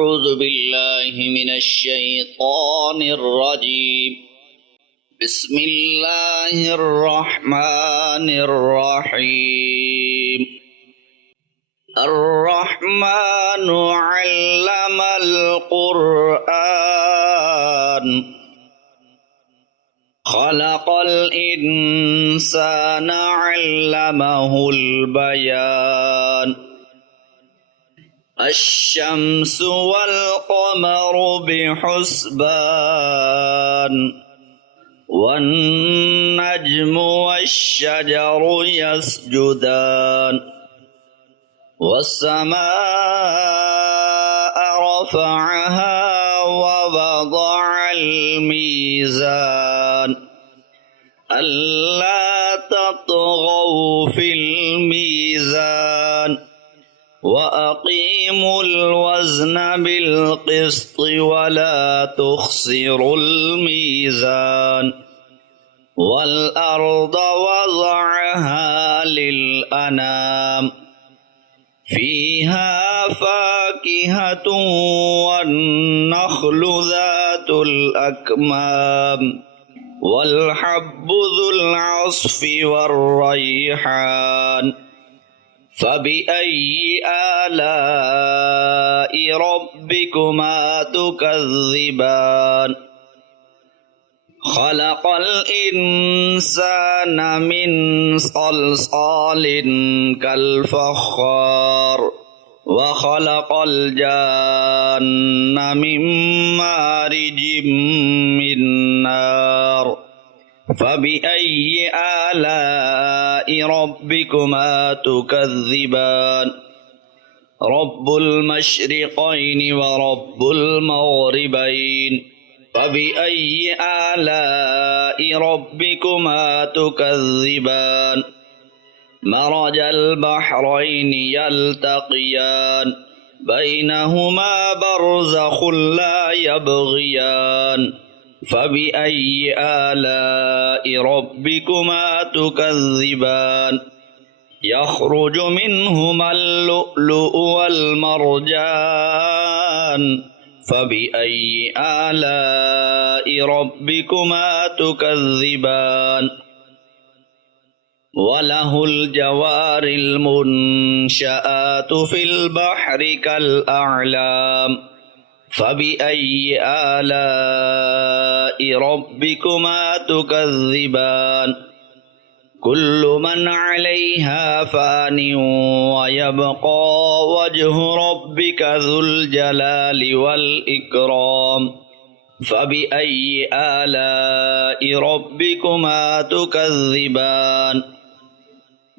أعوذ بالله من الشيطان الرجيم بسم الله الرحمن الرحيم الرحمن علم القرآن خلق الإنسان علمه البيان الشمس والقمر بحسبان والنجم والشجر يسجدان والسماء رفعها ووضع الميزان ألا تطغوا في الميزان وأقيموا الوزن بالقسط ولا تخسروا الميزان والأرض وضعها للأنام فيها فاكهة والنخل ذات الأكمام والحب ذو العصف والريحان فبأي آلاء ربكما تكذبان خلق الإنسان من صلصال كالفخار وخلق الجان من مارج من نار فبأي آلاء ربكما تكذبان رب المشرقين ورب المغربين فبأي آلاء ربكما تكذبان مرج البحرين يلتقيان بينهما برزخ لا يبغيان فبأي آلاء ربكما تكذبان يخرج منهما اللؤلؤ والمرجان فبأي آلاء ربكما تكذبان وله الجوار المنشآت في البحر كالأعلام فبأي آلاء ربكما تكذبان كل من عليها فان ويبقى وجه ربك ذو الجلال والإكرام فبأي آلاء ربكما تكذبان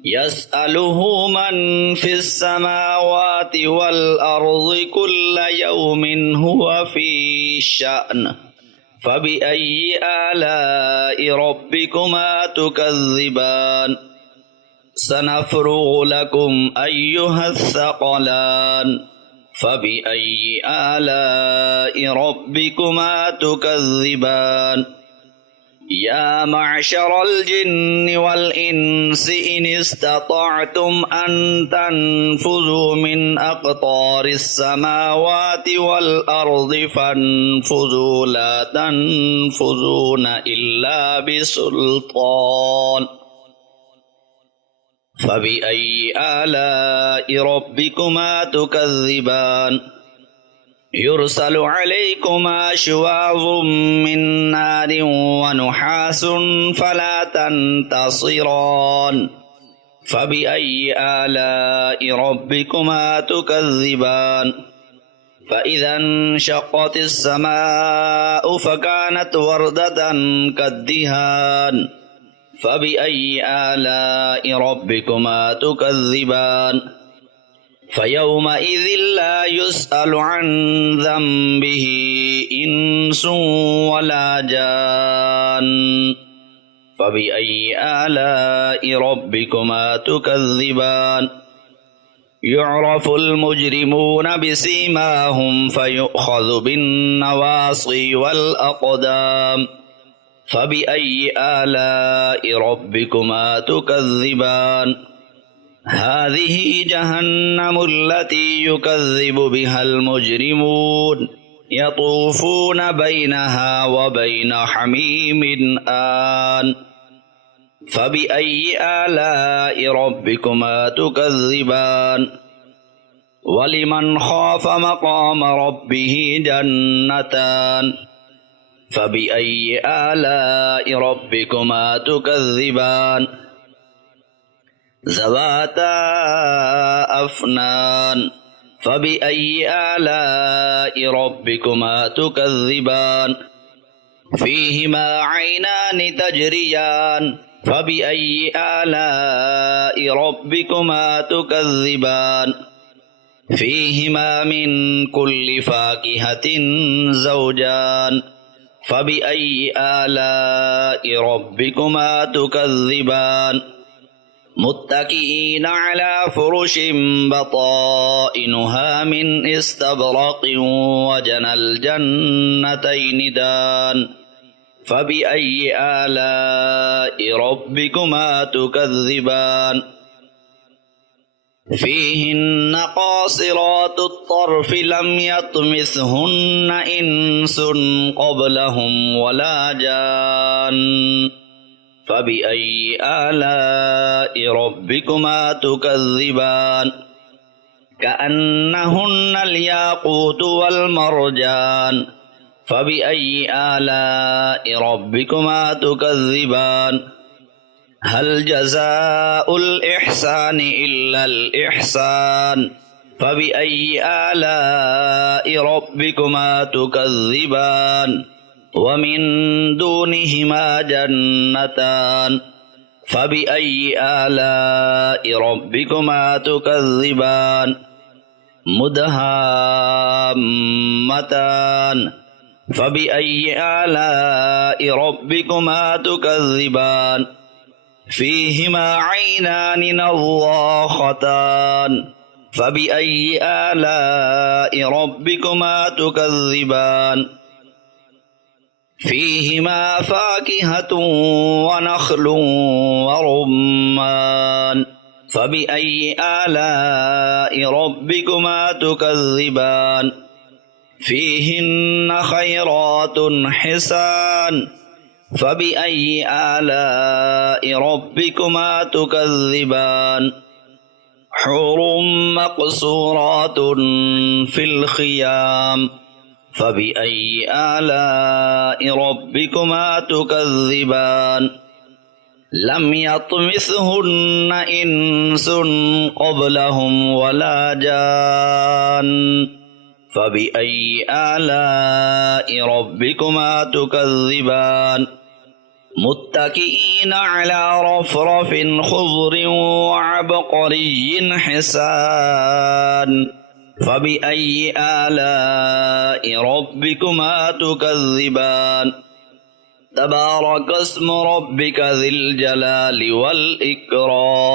يسأله من في السماوات والأرض كل يوم هو في شأن فبأي آلاء ربكما تكذبان سنفرغ لكم أيها الثقلان فبأي آلاء ربكما تكذبان يا معشر الجن والإنس إن استطعتم أن تنفذوا من أقطار السماوات والأرض فانفذوا لا تنفذون إلا بسلطان فبأي آلاء ربكما تكذبان يرسل عليكما شواظ من نار ونحاس فلا تنتصران فبأي آلاء ربكما تكذبان فإذا انشقت السماء فكانت وردة كالدهان فبأي آلاء ربكما تكذبان فيومئذ لا يسأل عن ذنبه إنس ولا جان فبأي آلاء ربكما تكذبان يعرف المجرمون بسيماهم فيؤخذ بالنواصي والأقدام فبأي آلاء ربكما تكذبان هذه جهنم التي يكذب بها المجرمون يطوفون بينها وبين حميم آن فبأي آلاء ربكما تكذبان ولمن خاف مقام ربه جنتان فبأي آلاء ربكما تكذبان ذواتا أفنان فبأي آلاء ربكما تكذبان فيهما عينان تجريان فبأي آلاء ربكما تكذبان فيهما من كل فاكهة زوجان فبأي آلاء ربكما تكذبان متكئين على فرش بطائنها من استبرق وجنى الجنتين دان فبأي آلاء ربكما تكذبان فيهن قاصرات الطرف لم يطمثهن إنس قبلهم ولا جان فبأي آلاء ربكما تكذبان كأنهن الياقوت والمرجان فبأي آلاء ربكما تكذبان هل جزاء الإحسان إلا الإحسان فبأي آلاء ربكما تكذبان ومن دونهما جنتان فبأي آلاء ربكما تكذبان مدهامتان فبأي آلاء ربكما تكذبان فيهما عينان نضاختان فبأي آلاء ربكما تكذبان فيهما فاكهة ونخل ورمان فبأي آلاء ربكما تكذبان فيهن خيرات حسان فبأي آلاء ربكما تكذبان حور مقصورات في الخيام فبأي آلاء ربكما تكذبان لم يطمثهن إنس قبلهم ولا جان فبأي آلاء ربكما تكذبان متكئين على رفرف خضر وعبقري حسان فبأي آلاء ربكما تكذبان تبارك اسم ربك ذي الجلال والإكرام